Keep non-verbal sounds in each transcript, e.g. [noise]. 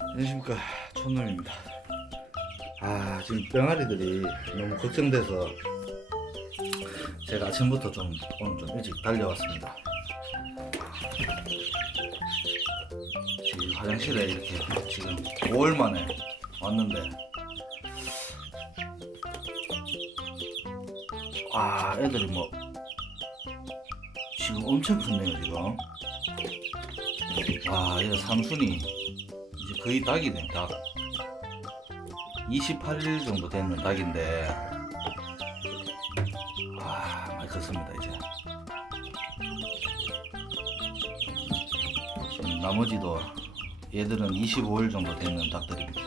안녕하십니까. 촌놈입니다. 아 지금 병아리들이 너무 걱정돼서 제가 아침부터 좀 오늘 좀 일찍 달려왔습니다. 지금 화장실에 이렇게 지금 5월 만에 왔는데 아 애들이 뭐 지금 엄청 크네요 지금. 와 이거 삼순이 거의 닭이네 닭. 28일 정도 되는 닭인데. 와 많이 컸습니다 이제. 지금 나머지도 얘들은 25일 정도 되는 닭들입니다.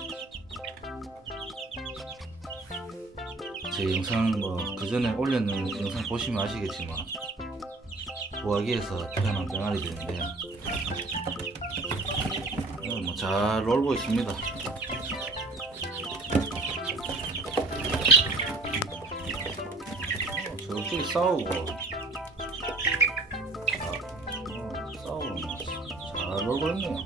제 영상 뭐 그 전에 올렸는 영상 보시면 아시겠지만 부화기에서 태어난 병아리들인데 어, 뭐잘 놀고 있습니다. 어, 저쪽이 싸우고, 아, 어, 싸우고 뭐잘 놀고 있네요.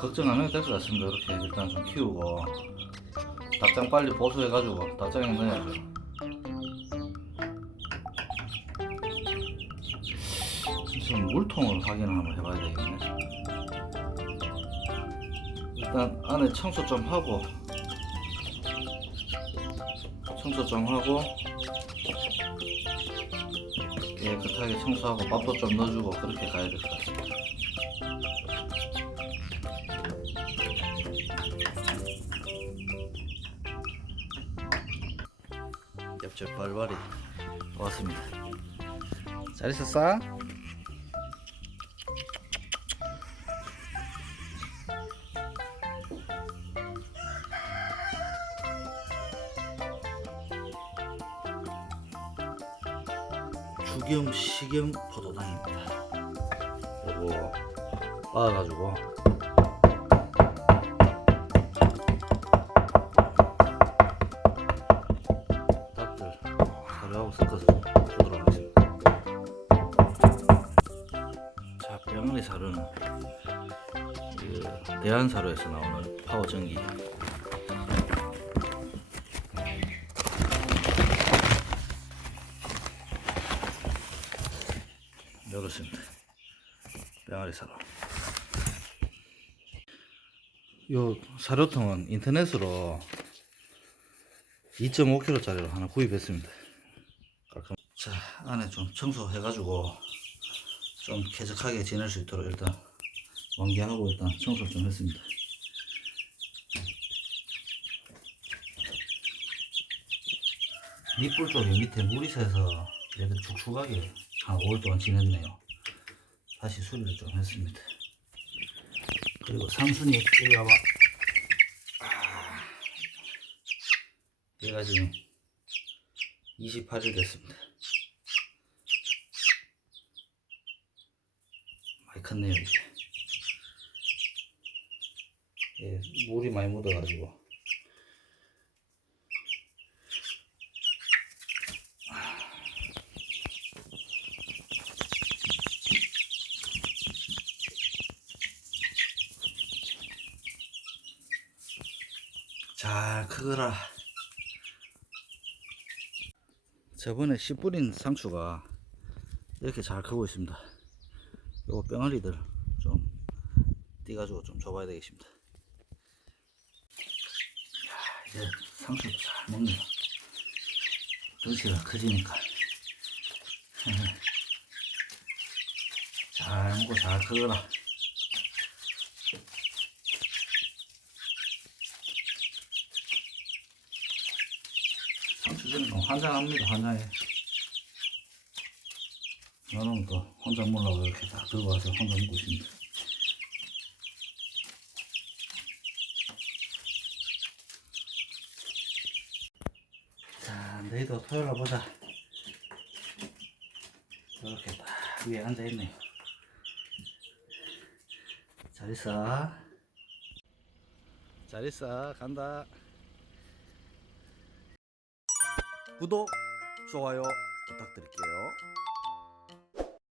걱정 안 해도 될 것 같습니다. 이렇게 일단 좀 키우고 닭장 빨리 보수해가지고 닭장에 넣어야죠. 지금 물통을 확인을 한번 해봐야 되겠네. 일단 안에 청소 좀 하고 청소 좀 하고 깨끗하게 청소하고 밥도 좀 넣어주고 그렇게 가야 될 것 같습니다. 옆집 발발이 왔습니다. 잘 있었어? 주경 식용 포도당입니다. 요거 빻아가지고 닭들 사료하고 섞어서 주도록 하겠습니다. 자, 병아리 사료는 그 대한사료에서 나오는 파워 전기 이렇습니다. 병아리 사료. 요 사료통은 인터넷으로 2.5kg짜리로 하나 구입했습니다. 깔끔. 자, 안에 좀 청소해가지고 좀 쾌적하게 지낼 수 있도록 일단 완기하고 일단 청소 좀 했습니다. 밑불 쪽에 밑에 물이 새서 얘들 축축하게 한 5월 동안 지냈네요. 다시 수리를 좀 했습니다. 그리고 삼순이 여기 와봐. 아, 얘가 지금 28일 됐습니다. 많이 컸네요 이제. 예, 물이 많이 묻어가지고. 잘 크거라. 저번에 씨 뿌린 상추가 이렇게 잘 크고 있습니다. 요거 병아리들 좀 띄가지고 좀 줘봐야 되겠습니다. 이야, 이제 상추도 잘 먹네요. 덩치가 커지니까. [laughs] 잘 먹고 잘 크거라. 뭐 환장합니다, 환장해. 저는 또 혼자 먹으려고 이렇게 다 들고 와서 혼자 먹고 있습니다. 자, 내일도 토요일 날 보자. 이렇게 딱 위에 앉아있네요. 잘 있어. 잘 있어. 간다. 구독, 좋아요 부탁드릴게요.